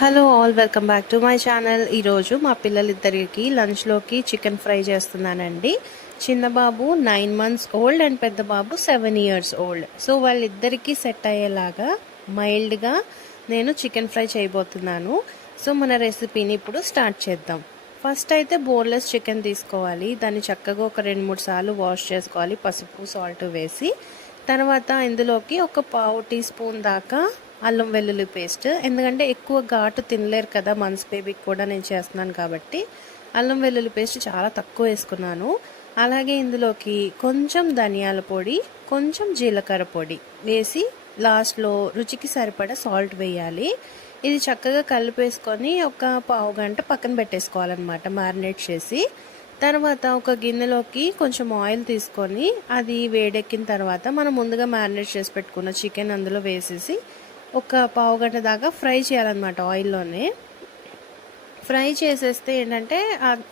Hello all, welcome back to my channel. ఈరోజు మా పిల్లలిద్దరికి లంచ్లోకి chicken fry చేస్తున్నానండి. చిన్న బాబు 9 months ఓల్డ్ అండ్ పెద్ద బాబు 7 years ఓల్డ్. సో వాళ్ళిద్దరికీ సెట్ అయ్యేలాగా మైల్డ్గా నేను చికెన్ ఫ్రై చేయబోతున్నాను. సో మన రెసిపీని ఇప్పుడు స్టార్ట్ చేద్దాం. ఫస్ట్ అయితే బోన్లెస్ చికెన్ తీసుకోవాలి. దాన్ని చక్కగా ఒక 2-3 సార్లు వాష్ చేసుకోవాలి, పసుపు సాల్ట్ వేసి. తర్వాత ఇందులోకి ఒక పావు టీ స్పూన్ దాకా అల్లం వెల్లుల్లి పేస్ట్, ఎందుకంటే ఎక్కువ ఘాటు తినలేరు కదా, మంత్స్ బేబీకి కూడా నేను చేస్తున్నాను కాబట్టి అల్లం వెల్లుల్లి పేస్ట్ చాలా తక్కువ వేసుకున్నాను. అలాగే ఇందులోకి కొంచెం ధనియాల పొడి, కొంచెం జీలకర్ర పొడి వేసి లాస్ట్లో రుచికి సరిపడా సాల్ట్ వేయాలి. ఇది చక్కగా కలిపేసుకొని ఒక పావు గంట పక్కన పెట్టేసుకోవాలన్నమాట, మ్యారినేట్ చేసి. తర్వాత ఒక గిన్నెలోకి కొంచెం ఆయిల్ తీసుకొని అది వేడెక్కిన తర్వాత మనం ముందుగా మ్యారినేట్ చేసి పెట్టుకున్న చికెన్ అందులో వేసేసి ఒక పావు గంట దాకా ఫ్రై చేయాలన్నమాట ఆయిల్లోనే. ఫ్రై చేసేస్తే ఏంటంటే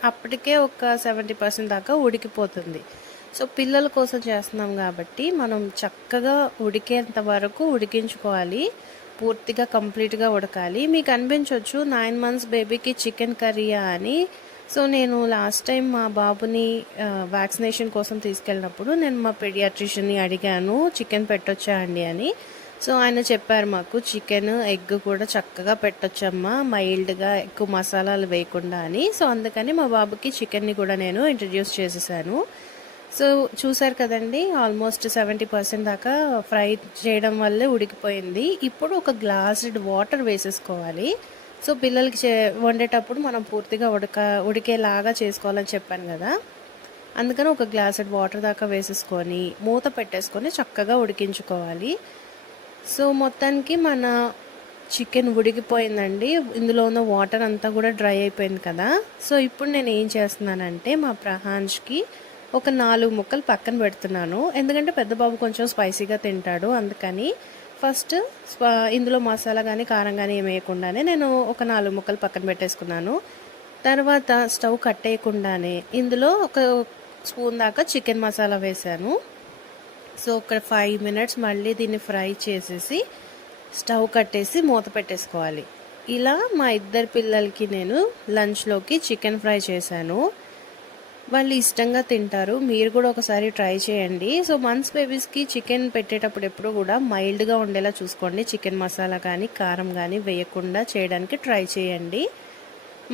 అప్పటికే ఒక 70% దాకా ఉడికిపోతుంది. సో పిల్లల కోసం చేస్తున్నాం కాబట్టి మనం చక్కగా ఉడికేంత వరకు ఉడికించుకోవాలి. పూర్తిగా కంప్లీట్గా ఉడకాలి. మీకు అనిపించవచ్చు 9 months బేబీకి చికెన్ కర్రీయా అని. సో నేను లాస్ట్ టైం మా బాబుని వ్యాక్సినేషన్ కోసం తీసుకెళ్ళినప్పుడు నేను మా పెడియాట్రిషియన్ని అడిగాను, చికెన్ పెట్టొచ్చా అండి అని. సో ఆయన చెప్పారు మాకు చికెన్ ఎగ్ కూడా చక్కగా పెట్టొచ్చమ్మా, మైల్డ్గా ఎక్కువ మసాలాలు వేయకుండా అని. సో అందుకని మా బాబుకి చికెన్ని కూడా నేను ఇంట్రడ్యూస్ చేసేసాను. సో చూసారు కదండి, ఆల్మోస్ట్ 70% దాకా ఫ్రై చేయడం వల్లే ఉడికిపోయింది. ఇప్పుడు ఒక గ్లాస్డ్ వాటర్ వేసేసుకోవాలి. సో పిల్లలకి వండేటప్పుడు మనం పూర్తిగా ఉడికేలాగా చేసుకోవాలని చెప్పాను కదా, అందుకని ఒక గ్లాస్డ్ వాటర్ దాకా వేసేసుకొని మూత పెట్టేసుకొని చక్కగా ఉడికించుకోవాలి. సో మొత్తానికి మన చికెన్ ఉడికిపోయిందండి. ఇందులో ఉన్న వాటర్ అంతా కూడా డ్రై అయిపోయింది కదా. సో ఇప్పుడు నేను ఏం చేస్తున్నానంటే మా ప్రహాన్ష్కి ఒక 4 ముక్కలు పక్కన పెడుతున్నాను, ఎందుకంటే పెద్ద బాబు కొంచెం స్పైసీగా తింటాడు. అందుకని ఫస్ట్ ఇందులో మసాలా కానీ కారం కానీ ఏమి వేయకుండానే నేను ఒక 4 ముక్కలు పక్కన పెట్టేసుకున్నాను. తర్వాత స్టవ్ కట్టేయకుండానే ఇందులో ఒక స్పూన్ దాకా చికెన్ మసాలా వేసాను. సో ఒక 5 minutes మళ్ళీ దీన్ని ఫ్రై చేసేసి స్టవ్ కట్టేసి మూత పెట్టేసుకోవాలి. ఇలా మా ఇద్దరు పిల్లలకి నేను లంచ్లోకి చికెన్ ఫ్రై చేశాను. వాళ్ళు ఇష్టంగా తింటారు. మీరు కూడా ఒకసారి ట్రై చేయండి. సో మంత్స్ బేబీస్కి చికెన్ పెట్టేటప్పుడు ఎప్పుడు కూడా మైల్డ్గా ఉండేలా చూసుకోండి. చికెన్ మసాలా కానీ కారం కానీ వేయకుండా చేయడానికి ట్రై చేయండి.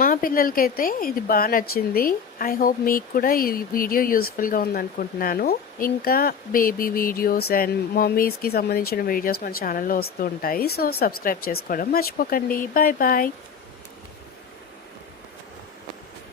మా పిల్లలకైతే ఇది బాగా నచ్చింది. ఐ హోప్ మీకు కూడా ఈ వీడియో యూస్ఫుల్గా ఉందనుకుంటున్నాను. ఇంకా బేబీ వీడియోస్ అండ్ మమ్మీస్కి సంబంధించిన వీడియోస్ మన ఛానల్లో వస్తూ ఉంటాయి. సో సబ్స్క్రైబ్ చేసుకోవడం మర్చిపోకండి. Bye bye.